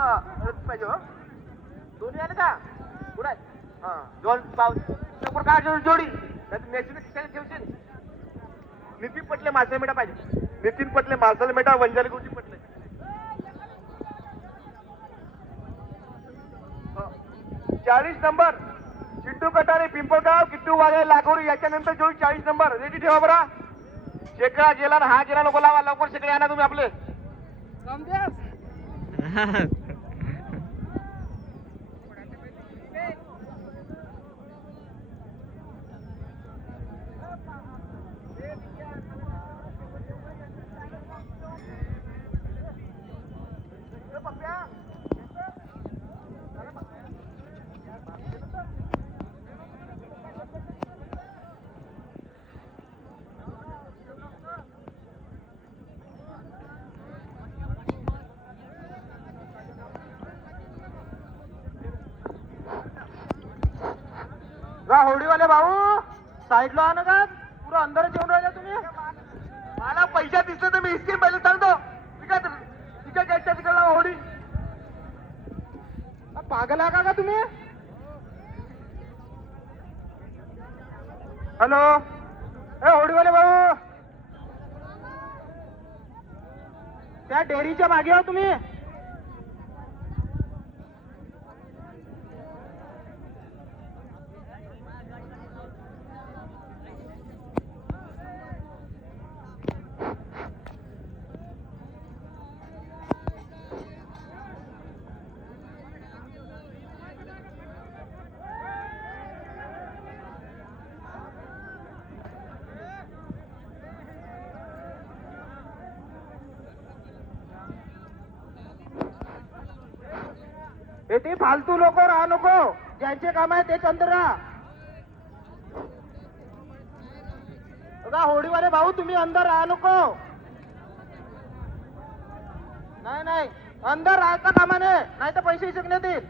पाहिजे हो. दोन्ही आले का कुठे हा दोन पाव काय जोडी ठेवशील. नितीन पटले मासा मेटा पाहिजे. नितीन पटले मासा मेटा वंजारी गुरुजी पटले. 40 नंबर चिंटू कटारे पिंपळगाव किट्टू वाघे लागोरी याच्यानंतर जोडी 40 नंबर रेडी ठेवा बरा. शेकडा गेला ना हा गेला नको लावा लवकर शेकडे आणा तुम्ही आपले. होडीवाले भाऊ साईडला आणा का पुरा अंदर जेवून राहिला तुम्ही. मला पैसा दिसले तर मी इतके पहिले सांगतो. तिच्या गेटच्या तिकडला होडी. पागल आहे का तुम्ही. हॅलो ए होडीवाले भाऊ त्या डेअरीच्या मागे आहो तुम्ही. ते फालतू लोक राहा नको. ज्यांचे काम आहे तेच अंदर राहा. बघा होडीवाले भाऊ तुम्ही अंदर राहा नको. नाही नाही अंदर राहायचं कामाने नाही तर पैसे शिकण्यात येईल.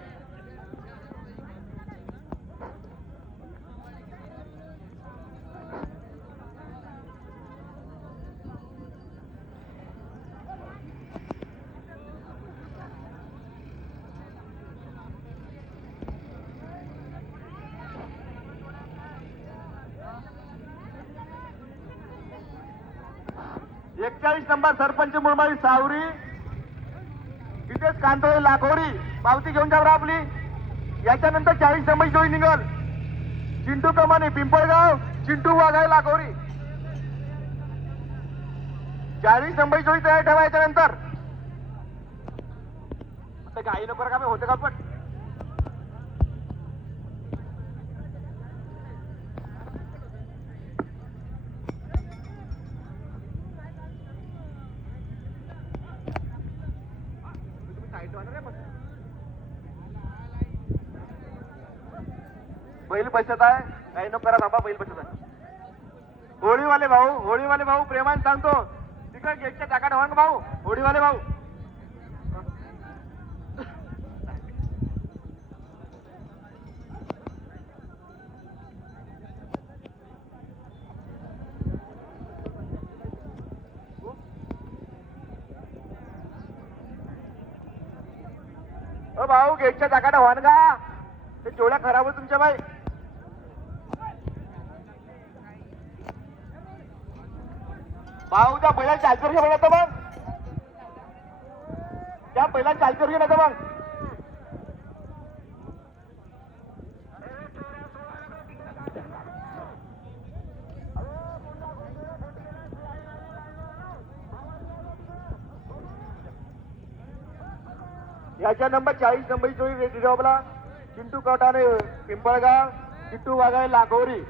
नंबर सरपंच मुळमाळी सावरी तिथेच कांतोळी लाखोरी पावती घेऊन जाऊ आपली. याच्यानंतर 40 नंबर जोडी निघल. चिंटू कमाने पिंपळगाव चिंटू वाघाय लाखोरी. 40 नंबर जोडी तयार ठेवायच्या नंतर आता काही नको का होते का पण. बैल बसत आहे काही नको करा थांबा. बैल बसत आहे. होळीवाले भाऊ प्रेमान सांगतो तिकडे गेटच्या टाका ठेवा भाऊ. होळीवाले भाऊ भाऊ गेटच्या टाका ठेवा का. ते जोड्या खराब होत तुमच्या बाई. भाऊ त्या पहिला चालचर घे बघा मग. त्या पहिला चालचर घे ना मग. याच्या नंबर 40 नंबर जोडी रेडी जॉबला. चिंटू कटाने पिंपळगाव चिट्टू वाघाय लाखोरी.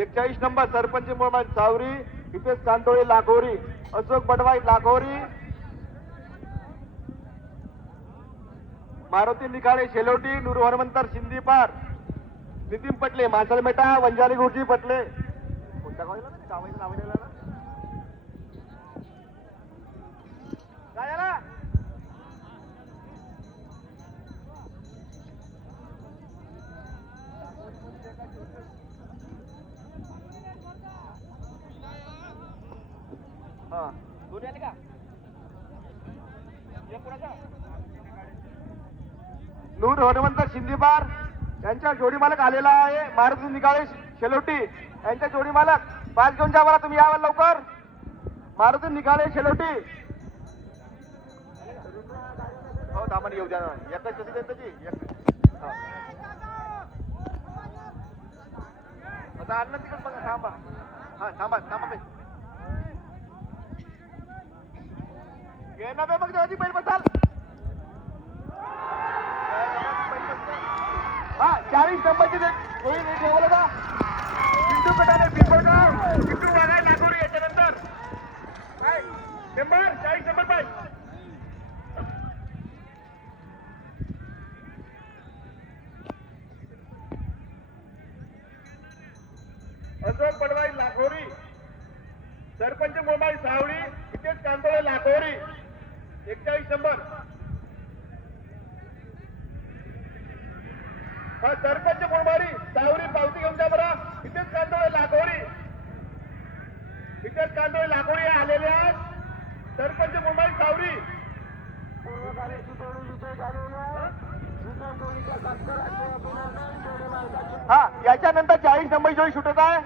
41 नंबर सरपंच मुळमाळी सावरी हितेश कांतोळी लाखोरी. अशोक बडवाई लाखोरी. मारुती निखाडे शेलोटी नूर हनुमंतर सिंधीपार. नितीन पटले मासलमेटा वंजारी गुरुजी पटले. कोणत्या गावाला गावाचं नाव दिलं ना काय झाला. दोन्ही आले का नूर हनुमंत शिंदेबार यांच्या जोडी मालक आलेला आहे. मारुती निकाळे शेलोटी यांच्या जोडी मालक पाच घेऊन जा मला, तुम्ही यावं लवकर. मारुती निकाळे शेलोटी. हो थांबा येऊ द्या ना, एकच कशी देत त्याची आता अन्न तिकड बघा. थांबा हा थांबा थांबा घे ना बे, मग जेव्हा बैल बसाल. हा 40 नंबरची ठेवलं का चिंटू कटाने पिंपळगाव, चिंटू वाघाय नागोरी. याच्यानंतर काय नंबर 40 नंबर पाय अशोक पडवाई लाखोरी, सरपंच मोबाईल सावळी, इथेच कांतोळे लाखोरी 41 नंबर. हा सरपंच मोबारी सावरी पावती घेऊन जा बरं. इथेच कांतोळे लाखोरी, इथेच कांतोळे लाखोरी आलेले आहेत. सरपंच मोबाईल सावरी. हा याच्यानंतर 40 नंबर जोडी सुटत आहे.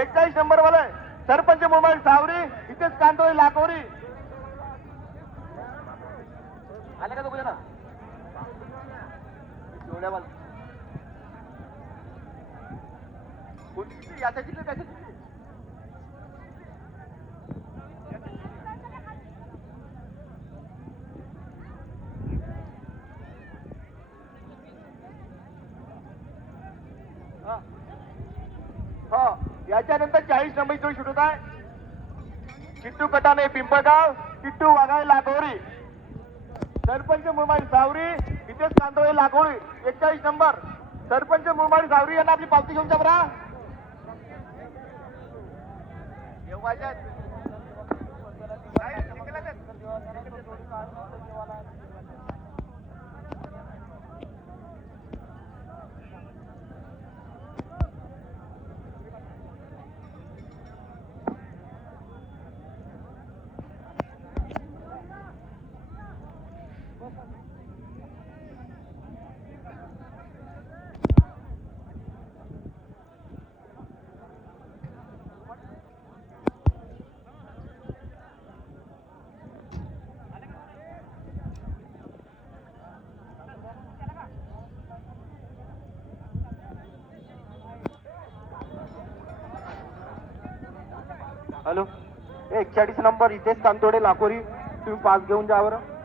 41 नंबर वाला सरपंच मोबाईल सावरी, इथेच कांतोळी लाकोरी. आले का तो ना याच्याची कशाची हो याच्यानंतर 40 नंबर जोडी सुटत आहे. चिट्टू कटाने पिंपळगाव, चिट्टू वाघाय लाखोरी, सरपंच मुरमाडी सावरी, इथेच कांतोळे लाखोरी 41 नंबर. सरपंच मुरमाडी सावरी यांना आपली पावती घेऊन जा बरा. हॅलो 41 नंबर इथेच कांतोडे लाकोरी, तुम्ही पास घेऊन जा बरं.